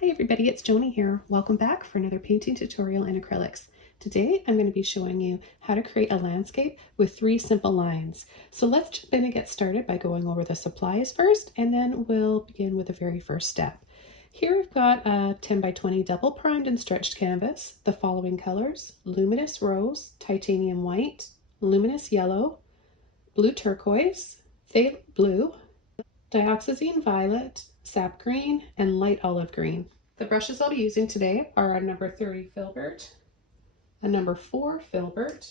Hi everybody, it's Joni here. Welcome back for another painting tutorial in acrylics. Today I'm going to be showing you how to create a landscape with 3 simple lines. So let's jump in and get started by going over the supplies first, and then we'll begin with the very first step. Here we've got a 10 by 20 double primed and stretched canvas, the following colors: luminous rose, titanium white, luminous yellow, blue turquoise, phthalo blue, dioxazine violet, sap green, and light olive green. The brushes I'll be using today are a number 30 filbert, a number 4 filbert,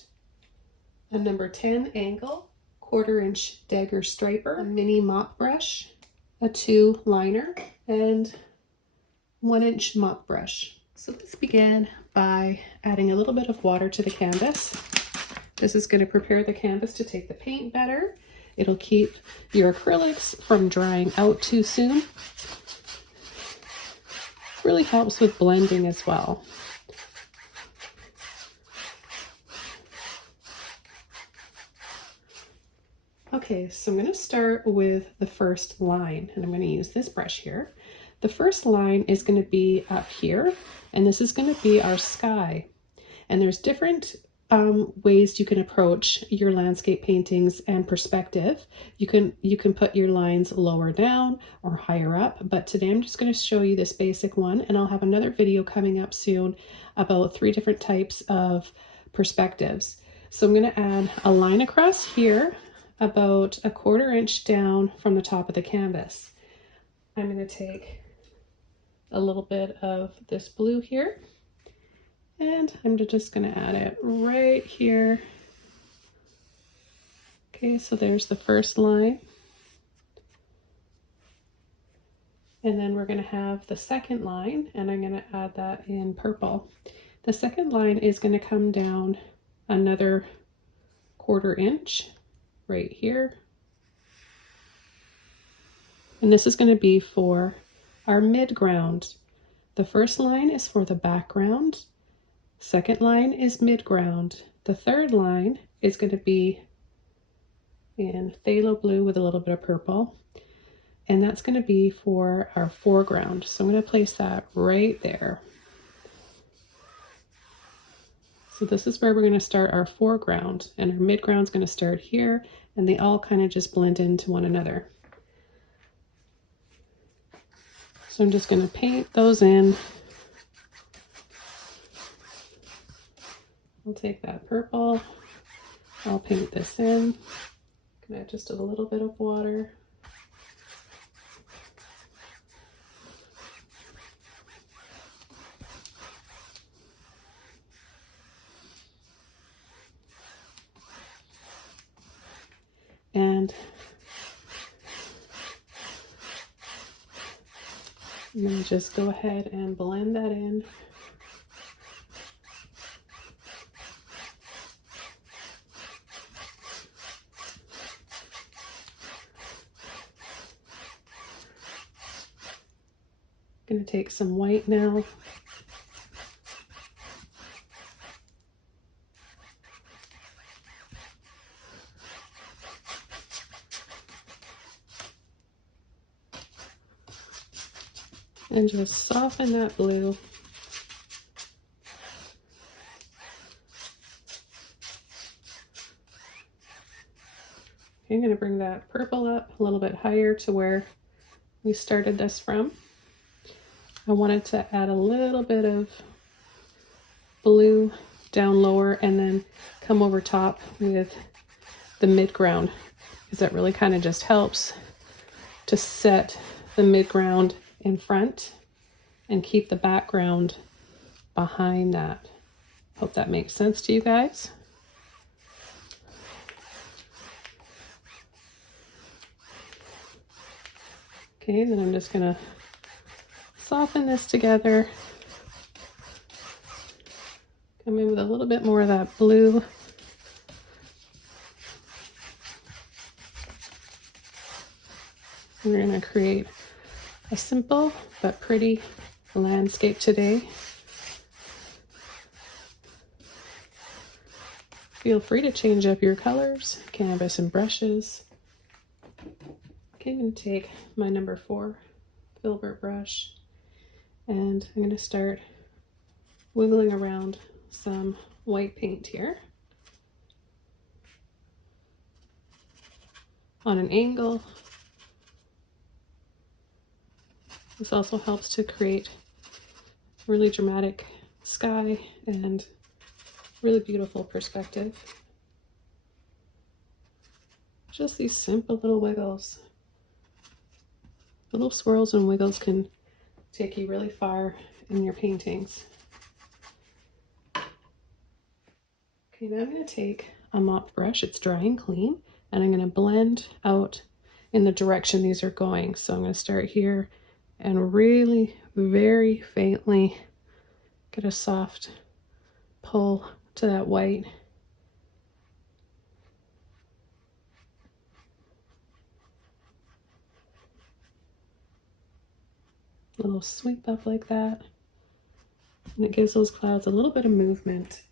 a number 10 angle, 1/4 inch dagger striper, a mini mop brush, a 2 liner, and 1 inch mop brush. So let's begin by adding a little bit of water to the canvas. This is going to prepare the canvas to take the paint better. It'll keep your acrylics from drying out too soon. Really helps with blending as well. Okay, so I'm going to start with the first line, and I'm going to use this brush here. The first line is going to be up here, and this is going to be our sky. And there's different ways you can approach your landscape paintings and perspective. You can put your lines lower down or higher up, but today I'm just going to show you this basic one, and I'll have another video coming up soon about 3 different types of perspectives. So I'm going to add a line across here about 1/4 inch down from the top of the canvas. I'm going to take a little bit of this blue here, and I'm just going to add it right here. Okay, so there's the first line. And then we're going to have the second line, and I'm going to add that in purple. The second line is going to come down another 1/4 inch right here. And this is going to be for our midground. The first line is for the background. Second line is midground. The third line is going to be in phthalo blue with a little bit of purple, and that's going to be for our foreground. So I'm going to place that right there. So this is where we're going to start our foreground, and our midground is going to start here, and they all kind of just blend into one another. So I'm just going to paint those in. I'll take that purple, I'll paint this in. Gonna add just a little bit of water. And I'm gonna just go ahead and blend that in. Going to take some white now. And just soften that blue. Okay, I'm going to bring that purple up a little bit higher to where we started this from. I wanted to add a little bit of blue down lower and then come over top with the midground, because that really kind of just helps to set the midground in front and keep the background behind that. Hope that makes sense to you guys. Okay, then I'm just gonna soften this together. Come in with a little bit more of that blue. We're going to create a simple but pretty landscape today. Feel free to change up your colors, canvas, and brushes. Okay, I'm going to take my number 4 filbert brush, And I'm going to start wiggling around some white paint here on an angle. This also helps to create really dramatic sky and really beautiful perspective. Just these simple little wiggles. Little swirls and wiggles can take you really far in your paintings. Okay, now I'm going to take a mop brush. It's dry and clean, and I'm going to blend out in the direction these are going. So I'm going to start here and really very faintly get a soft pull to that white. A little sweep up like that. And it gives those clouds a little bit of movement.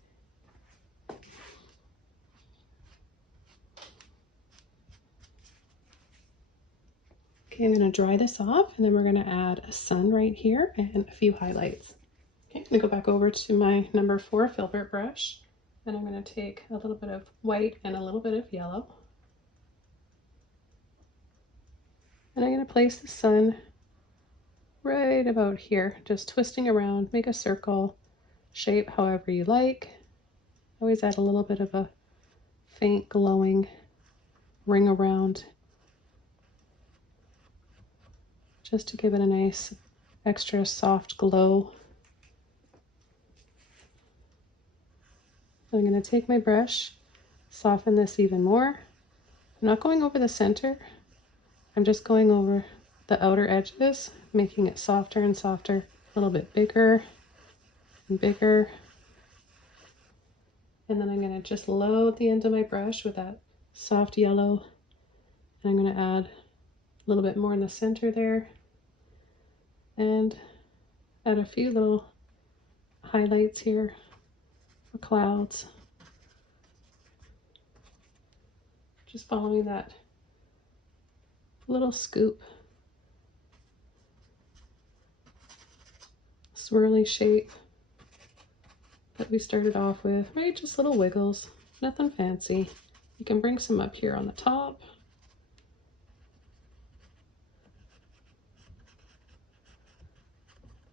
Okay, I'm going to dry this off, and then we're going to add a sun right here and a few highlights. Okay, I'm going to go back over to my number 4 filbert brush, and I'm going to take a little bit of white and a little bit of yellow. And I'm going to place the sun right about here, just twisting around, make a circle, shape however you like. Always add a little bit of a faint glowing ring around, just to give it a nice extra soft glow. I'm going to take my brush, soften this even more. I'm not going over the center, I'm just going over the outer edges, making it softer and softer, a little bit bigger and bigger. And then I'm going to just load the end of my brush with that soft yellow. And I'm going to add a little bit more in the center there. And add a few little highlights here for clouds. Just following that little scoop, swirly shape that we started off with, right? Just little wiggles, nothing fancy. You can bring some up here on the top.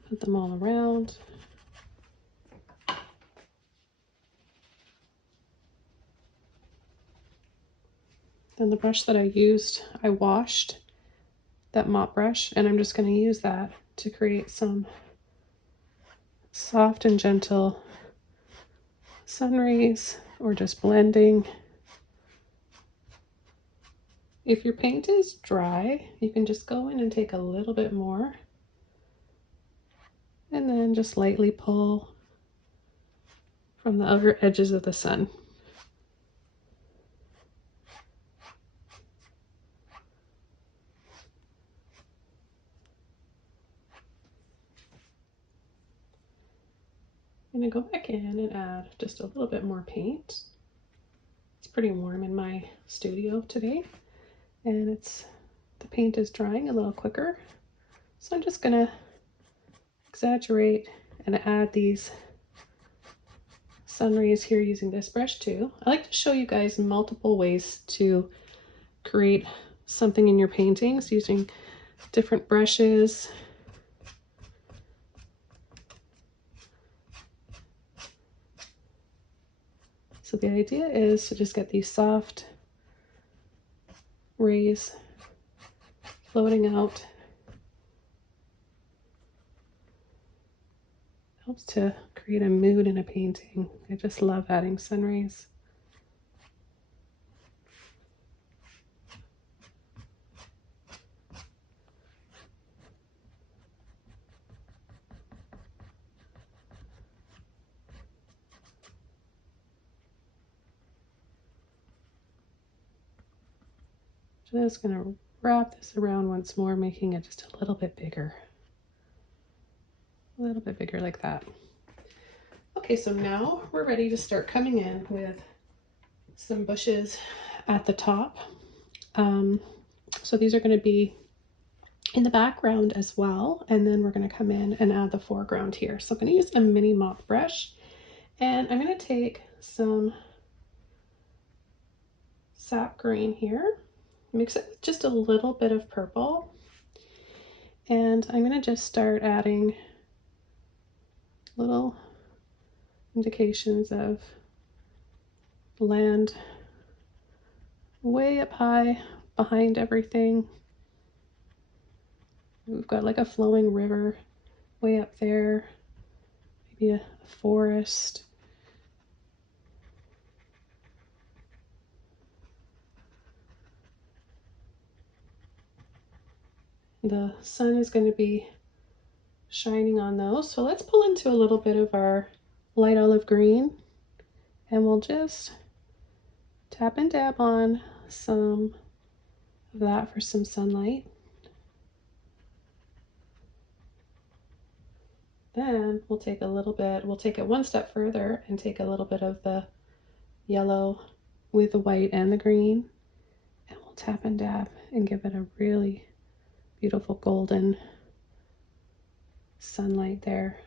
Put them all around. Then the brush that I used, I washed that mop brush, and I'm just going to use that to create some soft and gentle sun rays or just blending. If your paint is dry, you can just go in and take a little bit more and then just lightly pull from the outer edges of the sun. I'm going to go back in and add just a little bit more paint. It's pretty warm in my studio today, and the paint is drying a little quicker. So I'm just going to exaggerate and add these sun rays here using this brush too. I like to show you guys multiple ways to create something in your paintings using different brushes. So the idea is to just get these soft rays floating out. Helps to create a mood in a painting. I just love adding sun rays. Just going to wrap this around once more, making it just a little bit bigger. A little bit bigger like that. Okay, so now we're ready to start coming in with some bushes at the top. So these are going to be in the background as well. And then we're going to come in and add the foreground here. So I'm going to use a mini mop brush, and I'm going to take some sap green here, mix it with just a little bit of purple, and I'm going to just start adding little indications of land way up high behind everything. We've got like a flowing river way up there, maybe a forest. The sun is going to be shining on those. So let's pull into a little bit of our light olive green, and we'll just tap and dab on some of that for some sunlight. Then we'll take a little bit, we'll take it one step further and take a little bit of the yellow with the white and the green, and we'll tap and dab and give it a really beautiful golden sunlight there.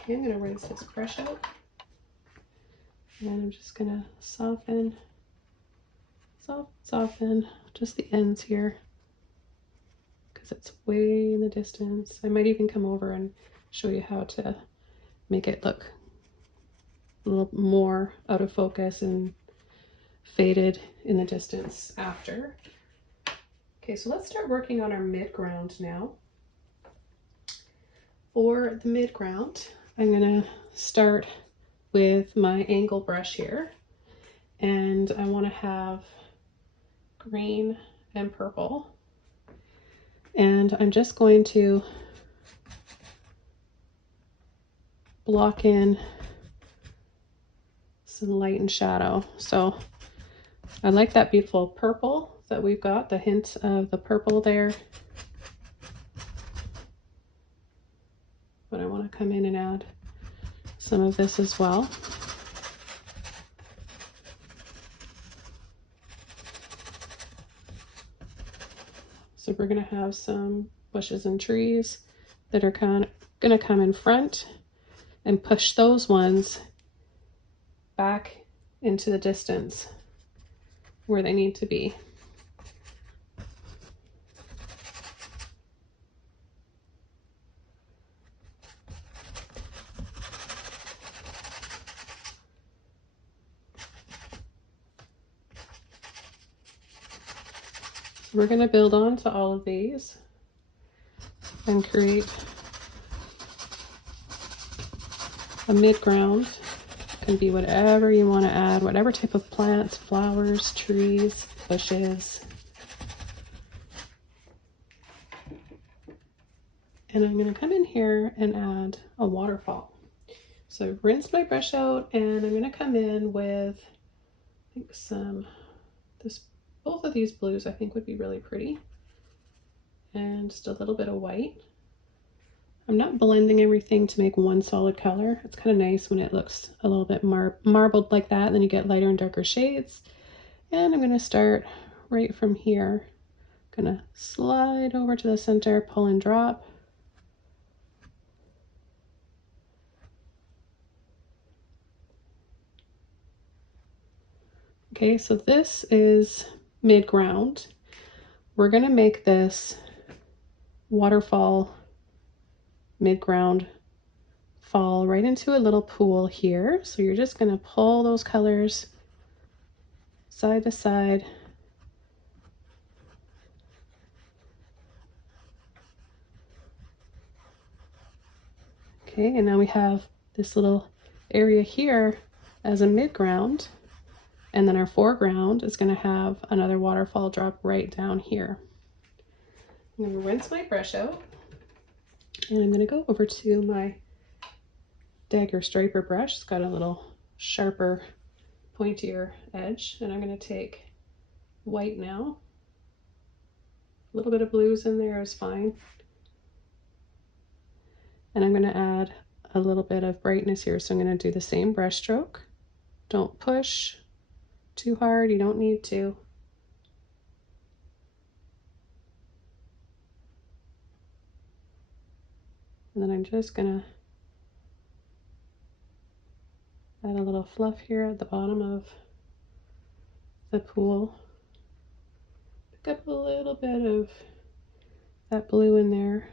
Okay, I'm going to rinse this brush out, and I'm just going to soften just the ends here, because it's way in the distance. I might even come over and show you how to make it look a little more out of focus and faded in the distance after. Okay, so let's start working on our midground now. For the midground, I'm going to start with my angle brush here, and I want to have green and purple, and I'm just going to block in some light and shadow. So I like that beautiful purple that we've got, the hint of the purple there, but I want to come in and add some of this as well. So we're going to have some bushes and trees that are going to come in front and push those ones back into the distance where they need to be. We're going to build on to all of these and create a midground. Can be whatever you want to add, whatever type of plants, flowers, trees, bushes. And I'm going to come in here and add a waterfall. So I've rinsed my brush out, and I'm going to come in with, I think both of these blues I think would be really pretty, and just a little bit of white. I'm not blending everything to make one solid color. It's kind of nice when it looks a little bit marbled like that, and then you get lighter and darker shades. And I'm going to start right from here. I'm going to slide over to the center, pull and drop. Okay, so this is midground. We're going to make this waterfall midground fall right into a little pool here. So you're just going to pull those colors side to side. Okay, and now we have this little area here as a midground, and then our foreground is going to have another waterfall drop right down here. I'm going to rinse my brush out, and I'm going to go over to my dagger striper brush. It's got a little sharper, pointier edge, and I'm going to take white now. A little bit of blues in there is fine. And I'm going to add a little bit of brightness here. So I'm going to do the same brush stroke. Don't push too hard, you don't need to. And then I'm just going to add a little fluff here at the bottom of the pool. Pick up a little bit of that blue in there.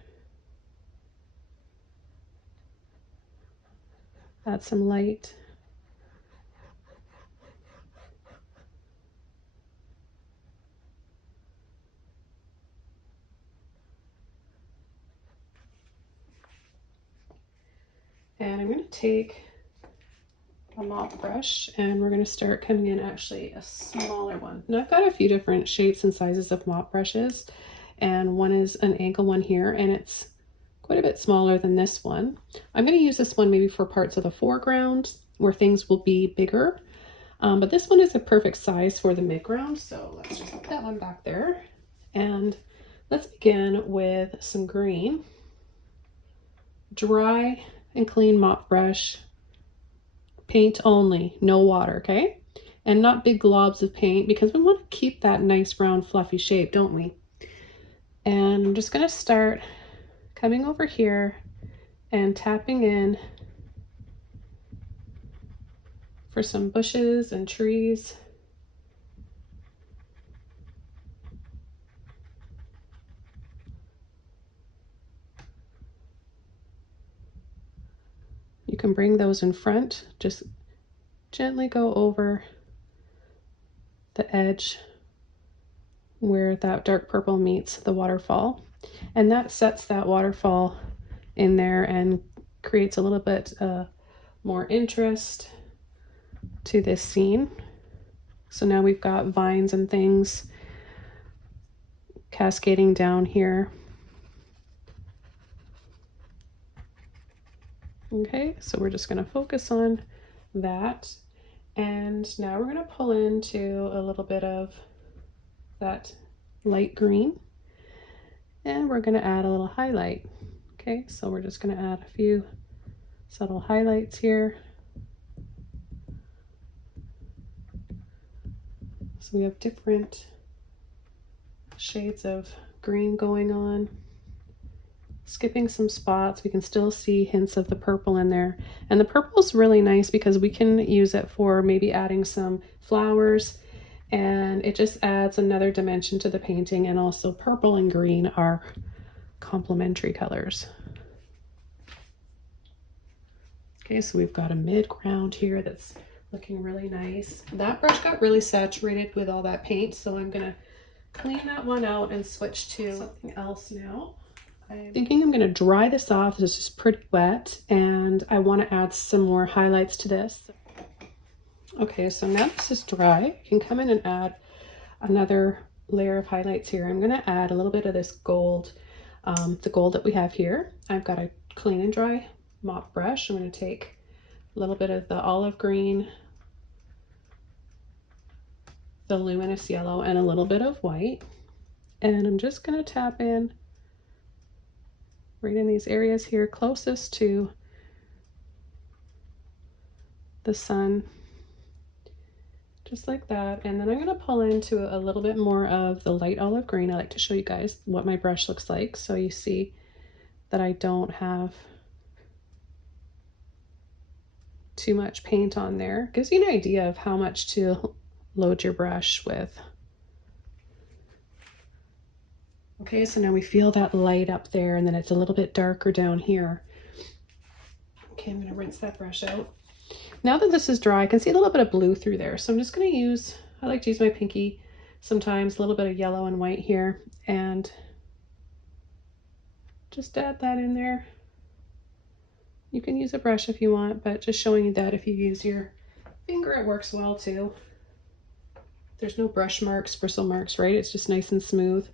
Add some light. And I'm going to take a mop brush and we're going to start coming in actually a smaller one. Now I've got a few different shapes and sizes of mop brushes, and one is an angle one here and it's quite a bit smaller than this one. I'm going to use this one maybe for parts of the foreground where things will be bigger, but this one is a perfect size for the midground. So let's just put that one back there and let's begin with some green. Dry and clean mop brush, paint only, no water, okay? And not big globs of paint because we want to keep that nice round fluffy shape, don't we? And I'm just going to start coming over here and tapping in for some bushes and trees. You can bring those in front, just gently go over the edge where that dark purple meets the waterfall. And that sets that waterfall in there and creates a little bit more interest to this scene. So now we've got vines and things cascading down here. Okay, so we're just going to focus on that. And now we're going to pull into a little bit of that light green. And we're going to add a little highlight. Okay, so we're just going to add a few subtle highlights here. So we have different shades of green going on. Skipping some spots, we can still see hints of the purple in there. And the purple is really nice because we can use it for maybe adding some flowers, and it just adds another dimension to the painting. And also purple and green are complementary colors. Okay, so we've got a midground here that's looking really nice. That brush got really saturated with all that paint, so I'm gonna clean that one out and switch to something else now. I'm thinking I'm going to dry this off. This is pretty wet and I want to add some more highlights to this. Okay, so now this is dry. I can come in and add another layer of highlights here. I'm going to add a little bit of this gold, the gold that we have here. I've got a clean and dry mop brush. I'm going to take a little bit of the olive green, the luminous yellow, and a little bit of white. And I'm just going to tap in right in these areas here closest to the sun, just like that. And then I'm going to pull into a little bit more of the light olive green. I like to show you guys what my brush looks like so you see that I don't have too much paint on there. Gives you an idea of how much to load your brush with. Okay, so now we feel that light up there and then it's a little bit darker down here. Okay, I'm going to rinse that brush out. Now that this is dry, I can see a little bit of blue through there. So I'm just going to use, I like to use my pinky sometimes, a little bit of yellow and white here, and just add that in there. You can use a brush if you want, but just showing you that if you use your finger, it works well too. There's no brush marks, bristle marks, right? It's just nice and smooth.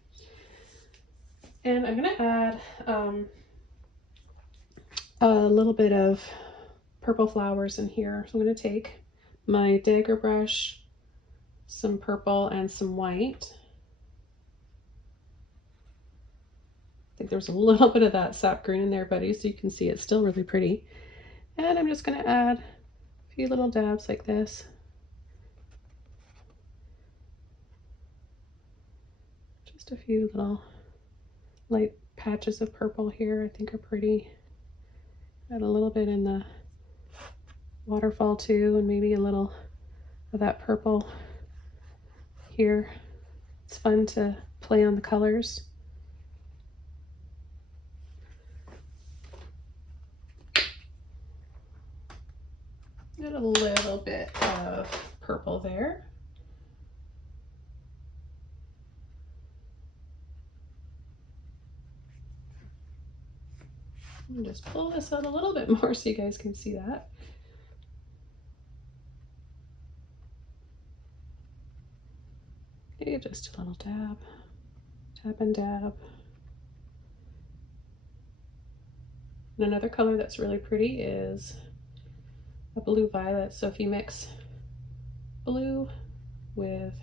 And I'm going to add a little bit of purple flowers in here. So I'm going to take my dagger brush, some purple and some white. I think there's a little bit of that sap green in there, buddy, so you can see it's still really pretty. And I'm just going to add a few little dabs like this. Just a few little light patches of purple here I think are pretty. Add a little bit in the waterfall too, and maybe a little of that purple here. It's fun to play on the colors. Add a little bit of purple there. And just pull this out a little bit more so you guys can see that. Okay, just a little dab, tap and dab. And another color that's really pretty is a blue violet. So if you mix blue with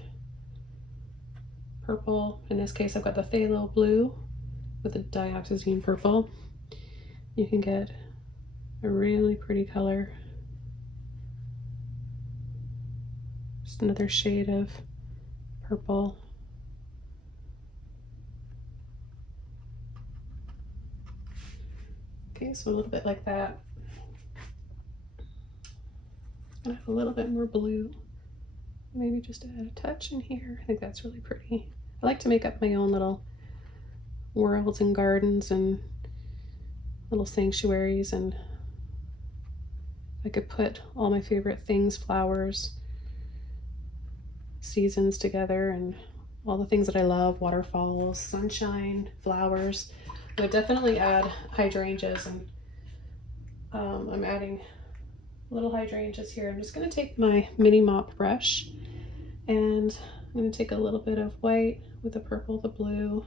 purple, in this case I've got the phthalo blue with the dioxazine purple, you can get a really pretty color. Just another shade of purple. Okay, so a little bit like that. And add a little bit more blue. Maybe just add a touch in here. I think that's really pretty. I like to make up my own little worlds and gardens and little sanctuaries, and I could put all my favorite things, flowers, seasons together, and all the things that I love, waterfalls, sunshine, flowers. I would definitely add hydrangeas, and I'm adding little hydrangeas here. I'm just going to take my mini mop brush and I'm going to take a little bit of white with the purple, the blue,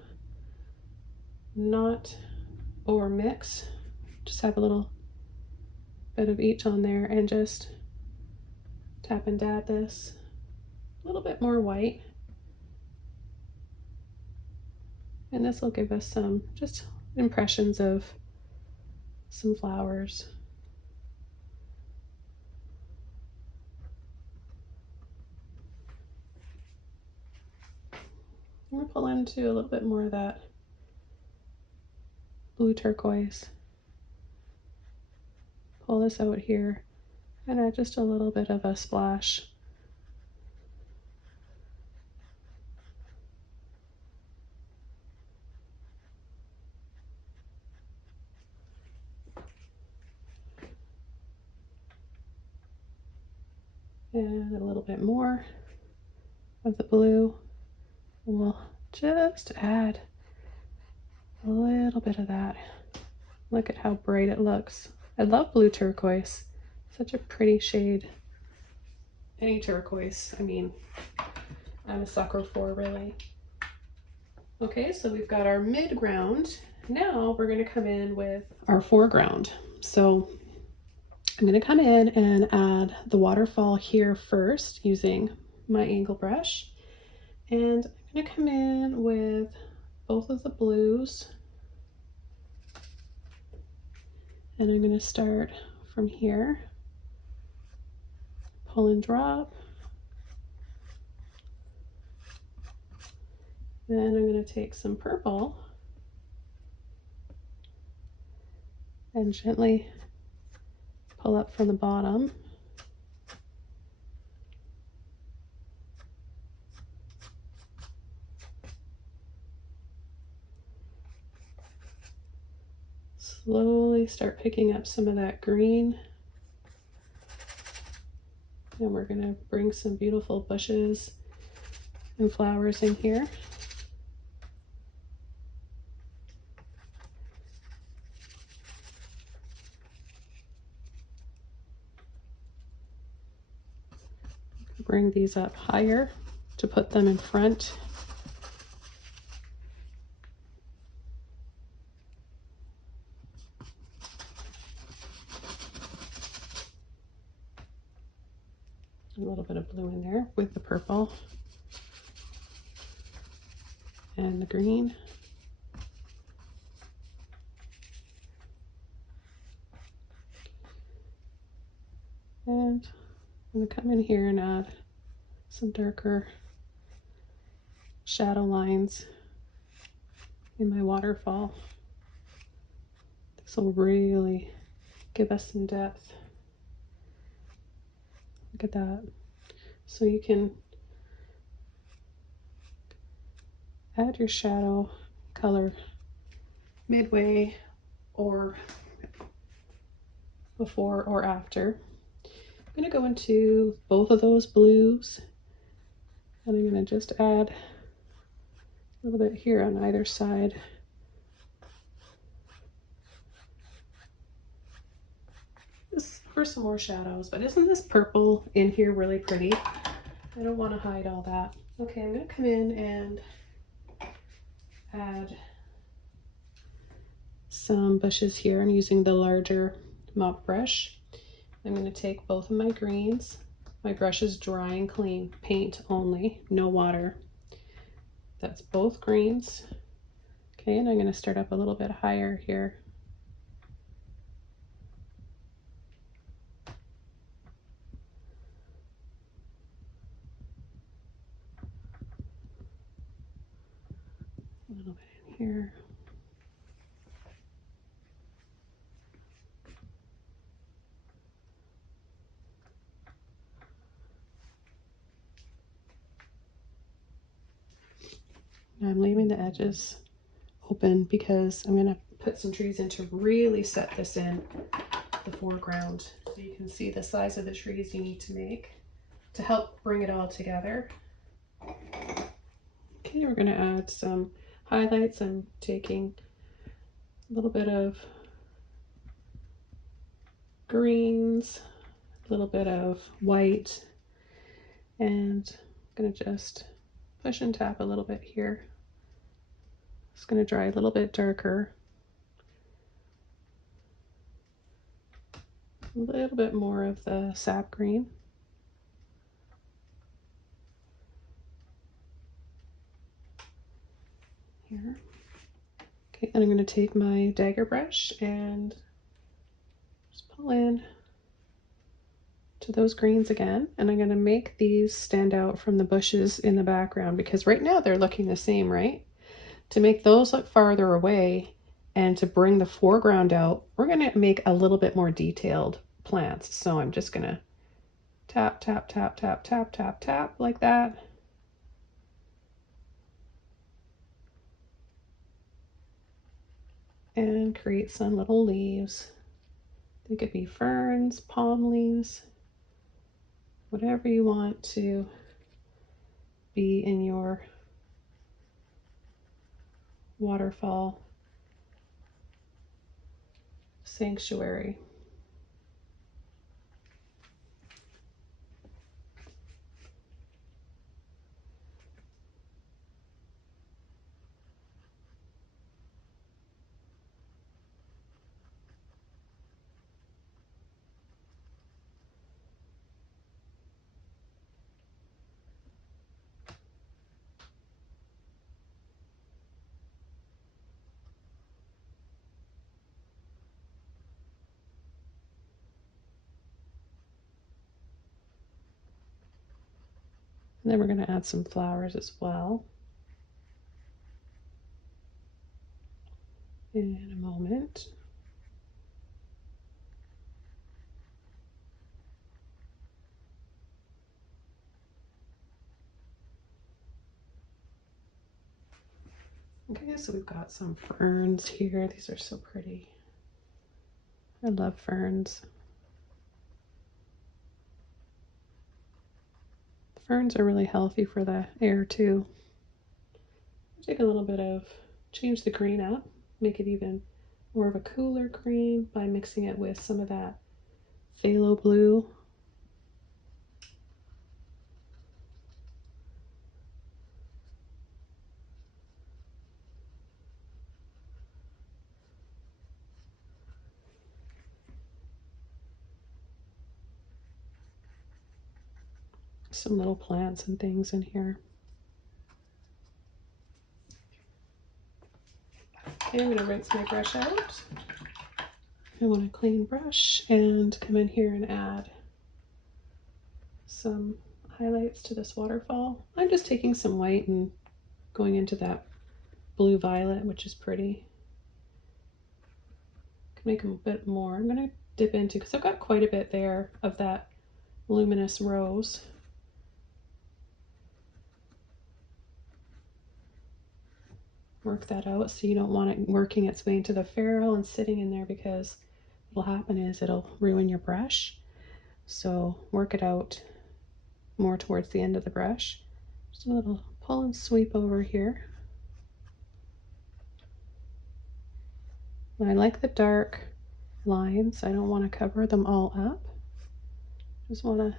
not over mix, just have a little bit of each on there and just tap and dab this. A little bit more white. And this will give us some just impressions of some flowers. I'm going to pull into a little bit more of that blue turquoise. Pull this out here and add just a little bit of a splash. And a little bit more of the blue. We'll just add a little bit of that. Look at how bright it looks. I love blue turquoise. Such a pretty shade. Any turquoise, I mean, I'm a sucker for, really. Okay, so we've got our midground. Now we're going to come in with our foreground. So I'm going to come in and add the waterfall here first using my angle brush. And I'm going to come in with both of the blues. And I'm going to start from here, pull and drop. Then I'm going to take some purple and gently pull up from the bottom. Slowly start picking up some of that green. And we're going to bring some beautiful bushes and flowers in here. Bring these up higher to put them in front. A little bit of blue in there with the purple and the green. And I'm going to come in here and add some darker shadow lines in my waterfall. This will really give us some depth. Look at that. So you can add your shadow color midway or before or after. I'm going to go into both of those blues, and I'm going to just add a little bit here on either side. This for some more shadows, but isn't this purple in here really pretty? I don't want to hide all that. Okay, I'm going to come in and add some bushes here. I'm using the larger mop brush. I'm going to take both of my greens. My brush is dry and clean, paint only, no water. That's both greens. Okay, and I'm going to start up a little bit higher here. A little bit in here. I'm leaving the edges open because I'm going to put some trees in to really set this in the foreground. So you can see the size of the trees you need to make to help bring it all together. Okay, we're going to add some highlights. I'm taking a little bit of greens, a little bit of white, and I'm going to just push and tap a little bit here. It's going to dry a little bit darker. A little bit more of the sap green. Here. Okay, and I'm going to take my dagger brush and just pull in to those greens again, and I'm going to make these stand out from the bushes in the background because right now they're looking the same, right? To make those look farther away and to bring the foreground out, we're going to make a little bit more detailed plants. So I'm just going to tap, tap, tap, tap, tap, tap, tap like that. And create some little leaves. They could be ferns, palm leaves, whatever you want to be in your waterfall sanctuary. And then we're going to add some flowers as well in a moment. Okay, so we've got some ferns here. These are so pretty. I love ferns. Ferns are really healthy for the air too. Take a little bit of, change the green up, make it even more of a cooler green by mixing it with some of that phthalo blue. Some little plants and things in here. Okay, I'm going to rinse my brush out. I want a clean brush and come in here and add some highlights to this waterfall. I'm just taking some white and going into that blue violet, which is pretty. Can make a bit more. I'm going to dip into, because I've got quite a bit there of that luminous rose. Work that out so you don't want it working its way into the ferrule and sitting in there, because what'll happen is it'll ruin your brush. So work it out more towards the end of the brush. Just a little pull and sweep over here. I like the dark lines. I don't want to cover them all up. Just want to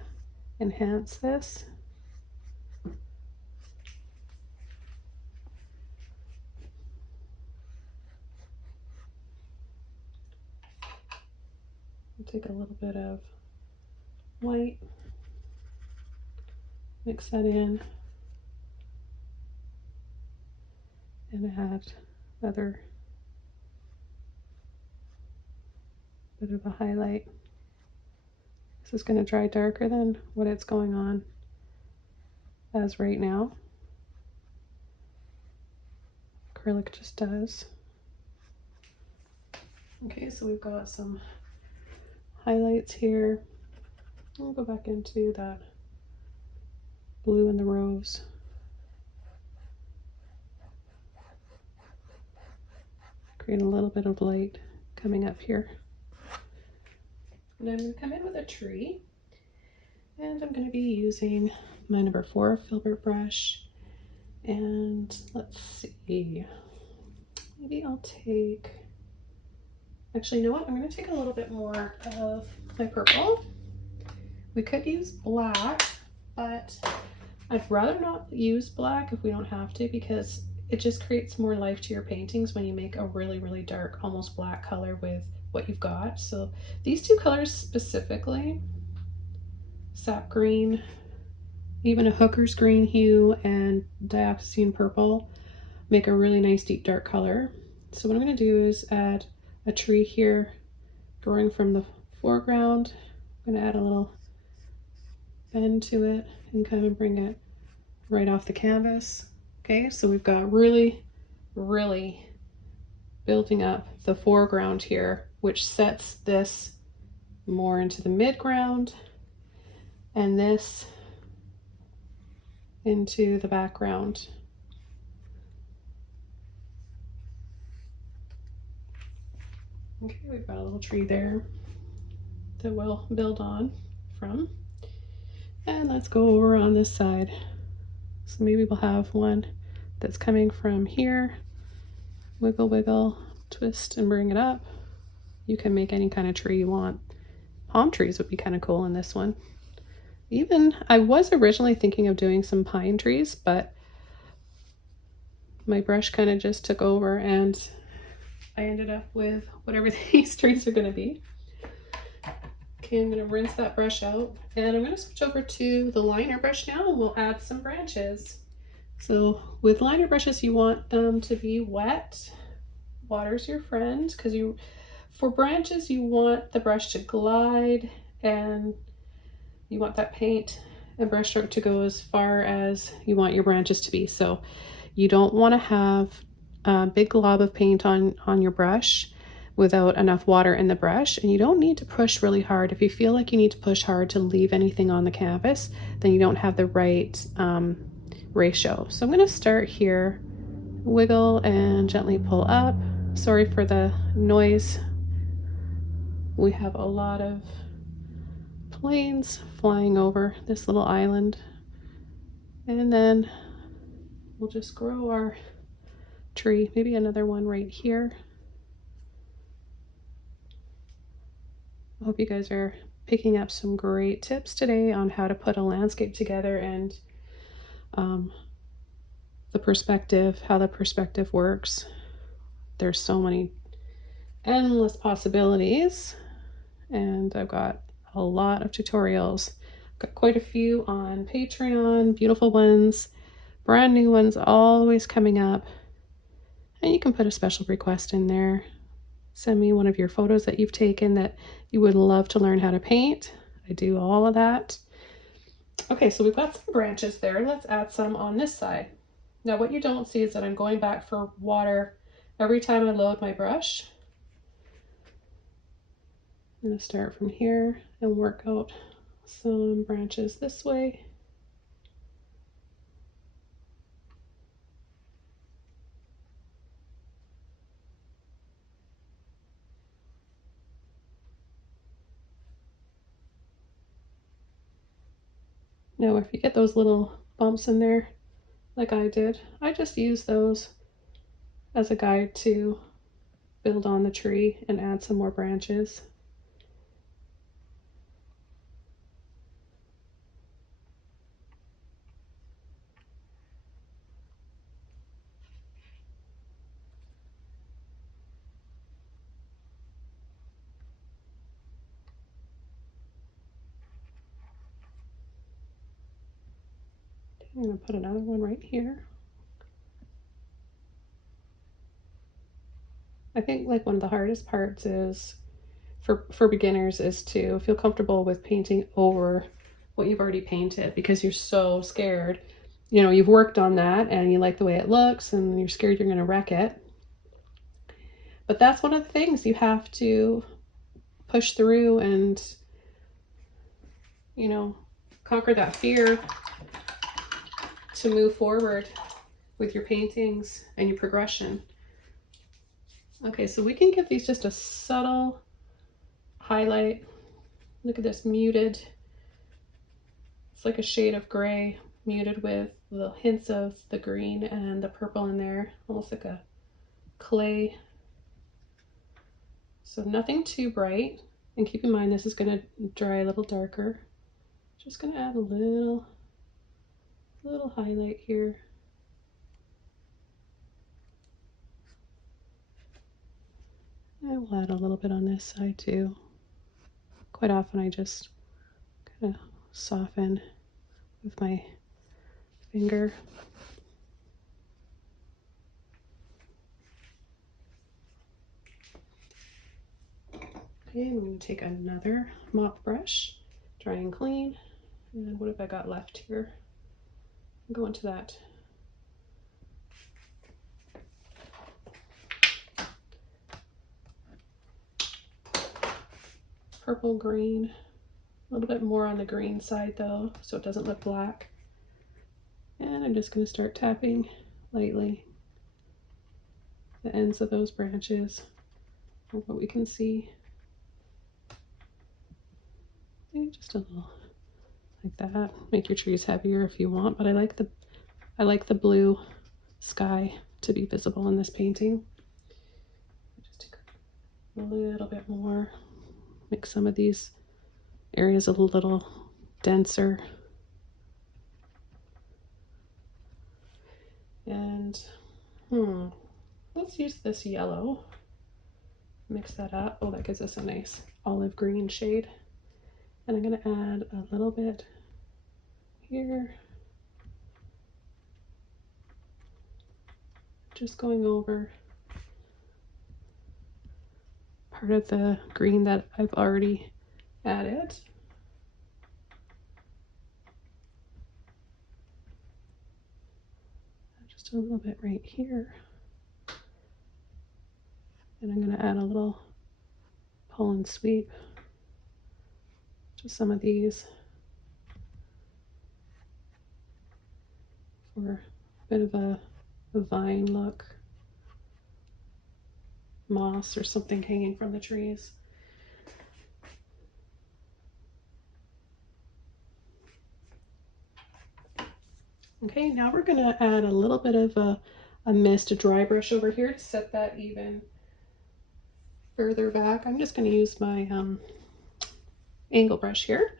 enhance this. I'll take a little bit of white, mix that in, and add another bit of a highlight. This is going to dry darker than what it's going on as right now. Acrylic just does. Okay, so we've got some highlights here. We'll go back into that blue and the rose. Create a little bit of light coming up here. And I'm going to come in with a tree, and I'm going to be using my number 4 filbert brush. And let's see, maybe I'll take, actually, you know what? I'm going to take a little bit more of my purple. We could use black, but I'd rather not use black if we don't have to, because it just creates more life to your paintings when you make a really, really dark, almost black color with what you've got. So these two colors specifically, sap green, even a hooker's green hue, and dioxazine purple, make a really nice deep dark color. So what I'm going to do is add a tree here growing from the foreground. I'm going to add a little bend to it and kind of bring it right off the canvas. Okay, so we've got really building up the foreground here, which sets this more into the midground, and this into the background. Okay, we've got a little tree there that we'll build on from. And let's go over on this side. So maybe we'll have one that's coming from here. Wiggle, wiggle, twist, and bring it up. You can make any kind of tree you want. Palm trees would be kind of cool in this one. Even, I was originally thinking of doing some pine trees, but my brush kind of just took over and I ended up with whatever these trees are going to be. Okay, I'm going to rinse that brush out, and I'm going to switch over to the liner brush now, and we'll add some branches. So with liner brushes, you want them to be wet. Water's your friend, because for branches, you want the brush to glide, and you want that paint and brush stroke to go as far as you want your branches to be. So you don't want to have a big glob of paint on your brush without enough water in the brush, and you don't need to push really hard. If you feel like you need to push hard to leave anything on the canvas, then you don't have the right ratio. So I'm going to start here, wiggle and gently pull up. Sorry for the noise. We have a lot of planes flying over this little island, and then we'll just grow our tree, maybe another one right here. I hope you guys are picking up some great tips today on how to put a landscape together, and the perspective, how the perspective works. There's so many endless possibilities, and I've got a lot of tutorials. Got quite a few on Patreon, beautiful ones, brand new ones always coming up, and you can put a special request in there. Send me one of your photos that you've taken that you would love to learn how to paint. I do all of that. Okay, so we've got some branches there. Let's add some on this side. Now what you don't see is that I'm going back for water every time I load my brush. I'm going to start from here and work out some branches this way. Now if you get those little bumps in there, like I did, I just use those as a guide to build on the tree and add some more branches. I'm going to put another one right here. I think like one of the hardest parts is for beginners is to feel comfortable with painting over what you've already painted, because you're so scared. You know, you've worked on that and you like the way it looks and you're scared you're going to wreck it. But that's one of the things you have to push through and, you know, conquer that fear to move forward with your paintings and your progression. Okay, so we can give these just a subtle highlight. Look at this muted. It's like a shade of gray muted with the hints of the green and the purple in there, almost like a clay. So nothing too bright. And keep in mind this is going to dry a little darker. Just going to add a little highlight here. I will add a little bit on this side too. Quite often I just kind of soften with my finger. Okay, I'm going to take another mop brush, dry and clean. And what have I got left here? I'm going to that purple green, a little bit more on the green side though, so it doesn't look black. And I'm just going to start tapping lightly the ends of those branches of what we can see. Maybe just a little like that. Make your trees heavier if you want, but I like the blue sky to be visible in this painting. Just take a little bit more. Make some of these areas a little denser. And let's use this yellow. Mix that up. Oh, that gives us a nice olive green shade. And I'm going to add a little bit here. Just going over part of the green that I've already added. Just a little bit right here. And I'm going to add a little pull and sweep to some of these for a bit of a vine look. Moss or something hanging from the trees. Okay, now we're going to add a little bit of a mist, a dry brush over here to set that even further back. I'm just going to use my angle brush here,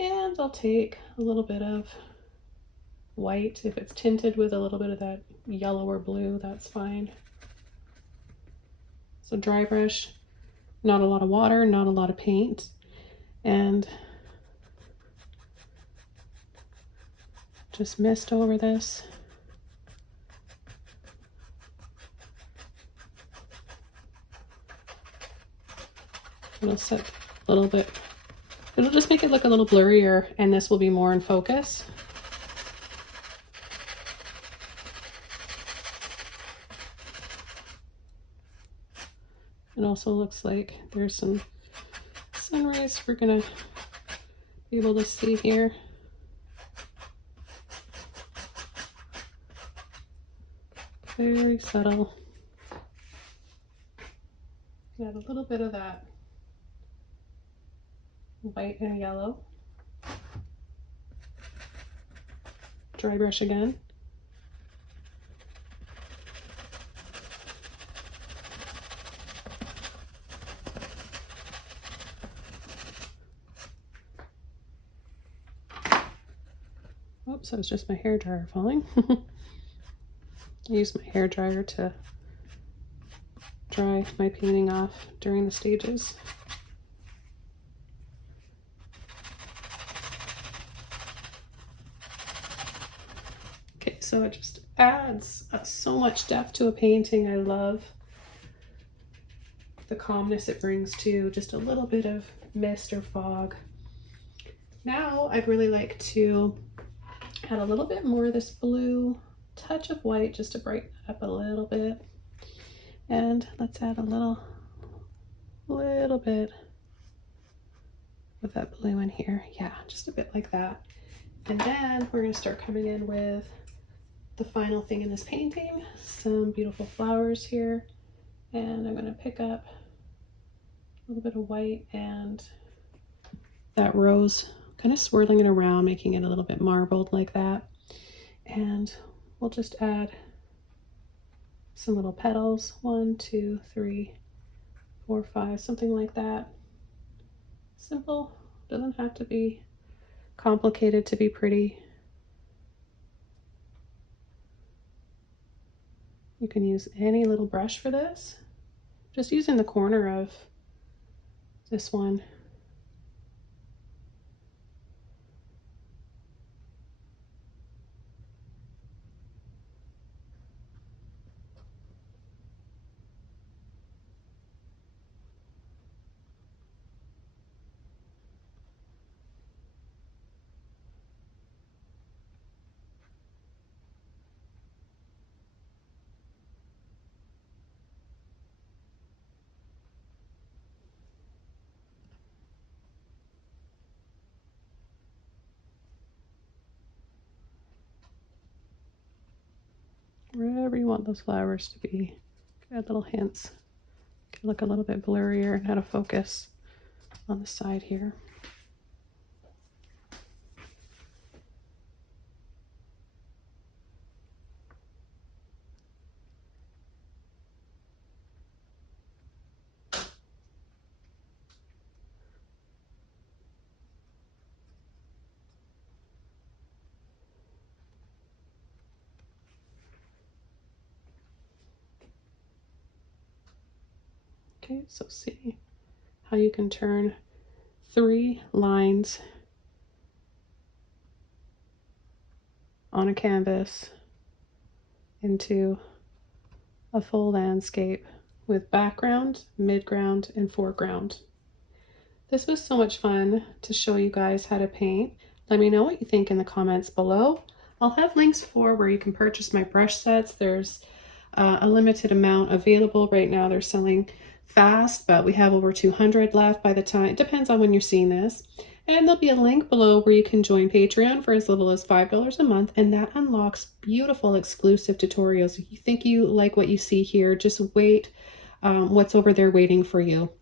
and I'll take a little bit of white. If it's tinted with a little bit of that yellow or blue, that's fine. So dry brush, not a lot of water, not a lot of paint, and just mist over this. It'll set a little bit It'll just make it look a little blurrier, and this will be more in focus. It also looks like there's some sun rays we're gonna be able to see here. Very subtle. Add a little bit of that white and yellow. Dry brush again. Oops, that was just my hair dryer falling. I use my hair dryer to dry my painting off during the stages. Okay, so it just adds so much depth to a painting. I love the calmness it brings to just a little bit of mist or fog. Now I'd really like to add a little bit more of this blue, touch of white just to brighten it up a little bit. And let's add a little bit with that blue in here. Yeah, just a bit like that. And then we're going to start coming in with the final thing in this painting, some beautiful flowers here. And I'm going to pick up a little bit of white and that rose, kind of swirling it around, making it a little bit marbled like that. And we'll just add some little petals, 1, 2, 3, 4, 5, something like that. Simple, doesn't have to be complicated to be pretty. You can use any little brush for this. Just using the corner of this one. Wherever you want those flowers to be. Add little hints. Can look a little bit blurrier and how to focus on the side here. Okay, so see how you can turn 3 lines on a canvas into a full landscape with background, midground, and foreground. This was so much fun to show you guys how to paint. Let me know what you think in the comments below. I'll have links for where you can purchase my brush sets. There's a limited amount available right now. They're selling fast, but we have over 200 left by the time, it depends on when you're seeing this. And there'll be a link below where you can join Patreon for as little as $5 a month, and that unlocks beautiful exclusive tutorials. If you think you like what you see here, just wait. What's over there waiting for you.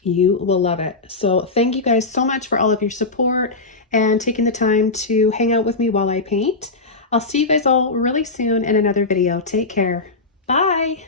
You will love it. So thank you guys so much for all of your support and taking the time to hang out with me while I paint. I'll see you guys all really soon in another video. Take care. Bye.